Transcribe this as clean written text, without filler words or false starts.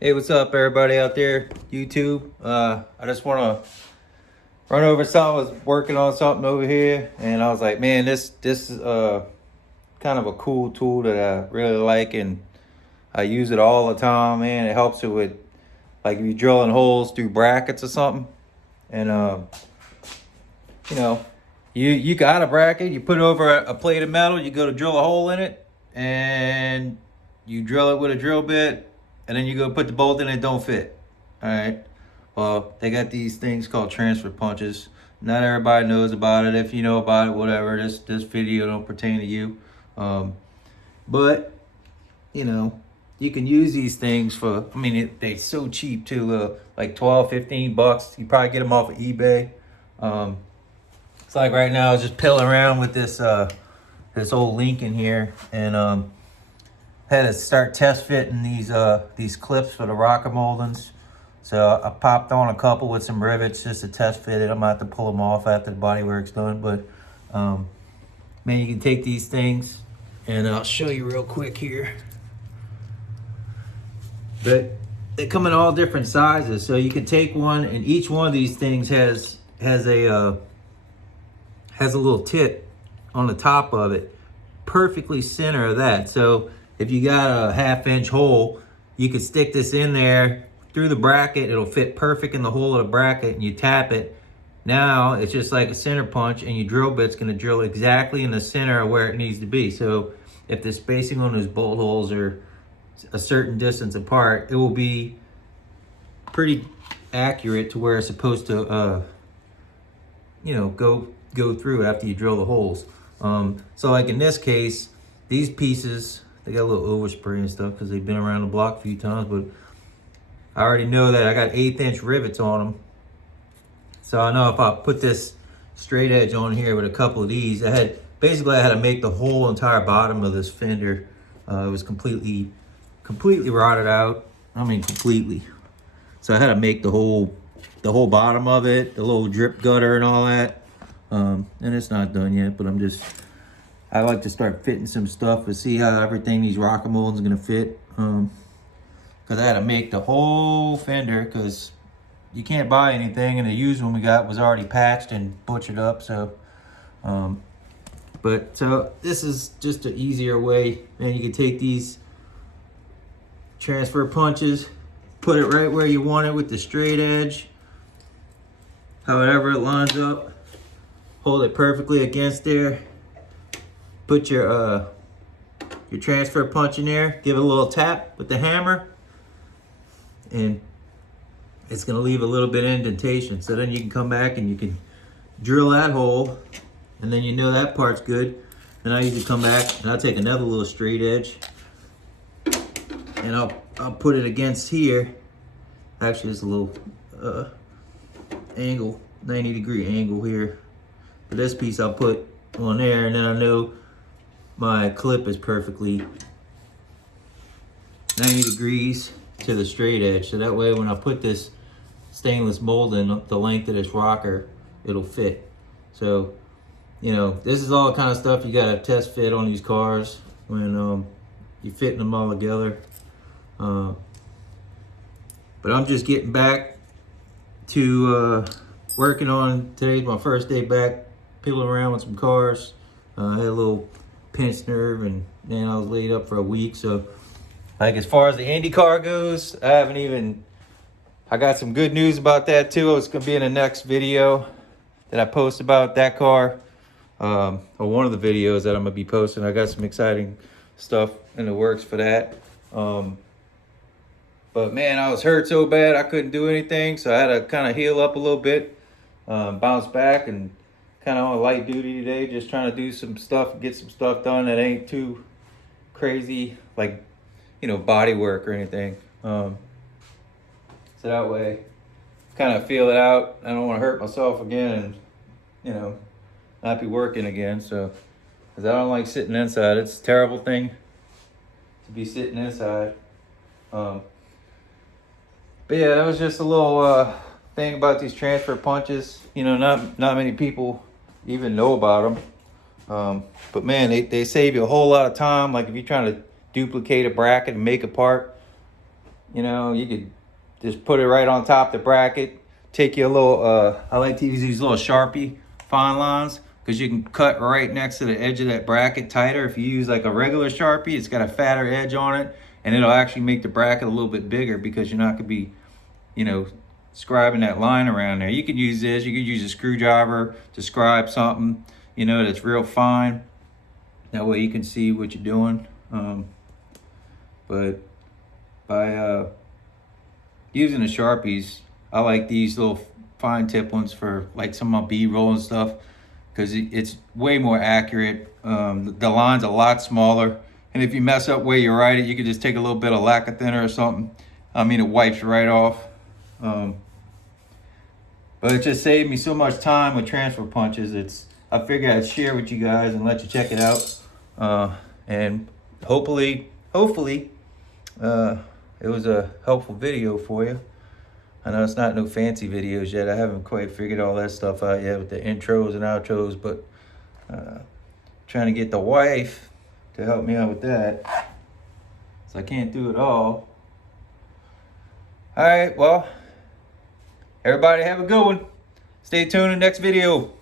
Hey, what's up, everybody out there, YouTube? I just want to run over something. I was working on something over here, and I was like, man, this is kind of a cool tool that I really like, and I use it all the time. Man, it helps it with like if you're drilling holes through brackets or something, and you know, you got a bracket, you put it over a plate of metal, you go to drill a hole in it, and you drill it with a drill bit, and then you go put the bolt in, it don't fit. All right. Well, they got these things called transfer punches. Not everybody knows about it. If you know about it, whatever. This video don't pertain to you. Um, but you know, you can use these things for. I mean, they're so cheap too. Like 12, 15 bucks. You probably get them off of eBay. Um, it's like right now I was just pilling around with this old Lincoln here, and had to start test fitting these clips for the rocker moldings. So I popped on a couple with some rivets just to test fit it. I'm gonna have to pull them off after the body work's done. But man, you can take these things, and I'll show you real quick here. But they come in all different sizes, so you can take one, and each one of these things has a little tip on the top of it, perfectly center of that. So if you got a 1/2 inch hole, you could stick this in there through the bracket. It'll fit perfect in the hole of the bracket, and you tap it. Now it's just like a center punch, and your drill bit's gonna drill exactly in the center of where it needs to be. So if the spacing on those bolt holes are a certain distance apart, it will be pretty accurate to where it's supposed to go through after you drill the holes. So like in this case, these pieces, they got a little overspray and stuff because they've been around the block a few times, but I already know that I got 1/8 inch rivets on them. So I know if I put this straight edge on here with a couple of these, I had to make the whole entire bottom of this fender. It was completely rotted out. I mean, completely. So I had to make the whole bottom of it, the little drip gutter and all that. And it's not done yet, but I like to start fitting some stuff to see how everything these rocker moldings gonna fit. Cause I had to make the whole fender, cause you can't buy anything, and the used one we got was already patched and butchered up. So, so this is just an easier way, and you can take these transfer punches, put it right where you want it with the straight edge, however it lines up, hold it perfectly against there, put your transfer punch in there, give it a little tap with the hammer, and it's gonna leave a little bit of indentation. So then you can come back and you can drill that hole, and then you know that part's good. And I usually come back and I'll take another little straight edge, and I'll put it against here. Actually, it's a little angle, 90-degree angle here. But this piece I'll put on there, and then I know my clip is perfectly 90 degrees to the straight edge. So that way when I put this stainless mold in the length of this rocker, it'll fit. So, you know, this is all kind of stuff you gotta test fit on these cars when you're fitting them all together. But I'm just getting back to working on, today's my first day back piddling around with some cars. I had a little pinched nerve, and man, I was laid up for a week. So like as far as the IndyCar goes, I got some good news about that too. It's gonna be in the next video that I post about that car, or one of the videos that I'm gonna be posting. I got some exciting stuff in the works for that. But man, I was hurt so bad I couldn't do anything, so I had to kind of heal up a little bit, bounce back, and kind of on light duty today, just trying to do some stuff, get some stuff done that ain't too crazy, like, you know, body work or anything. So that way, kind of feel it out. I don't want to hurt myself again, and, you know, not be working again. So, because I don't like sitting inside. It's a terrible thing to be sitting inside. But yeah, that was just a little thing about these transfer punches. You know, not many people even know about them. But man, they save you a whole lot of time. Like if you're trying to duplicate a bracket and make a part, You know, you could just put it right on top of the bracket. Take your little, I like to use these little Sharpie fine lines because you can cut right next to the edge of that bracket tighter. If you use like a regular Sharpie, it's got a fatter edge on it, and it'll actually make the bracket a little bit bigger because you're not gonna be, you know, scribing that line around there. You could use this, you could use a screwdriver to scribe something, you know, that's real fine. That way you can see what you're doing. But by using the Sharpies, I like these little fine tip ones for like some of my B-roll and stuff because it's way more accurate. The line's a lot smaller, and if you mess up where you write it, you can just take a little bit of lacquer thinner or something. I mean, it wipes right off. But it just saved me so much time with transfer punches. I figured I'd share with you guys and let you check it out. And hopefully, it was a helpful video for you. I know it's not no fancy videos yet. I haven't quite figured all that stuff out yet with the intros and outros, but trying to get the wife to help me out with that. So I can't do it all. All right, well, everybody have a good one. Stay tuned in the next video.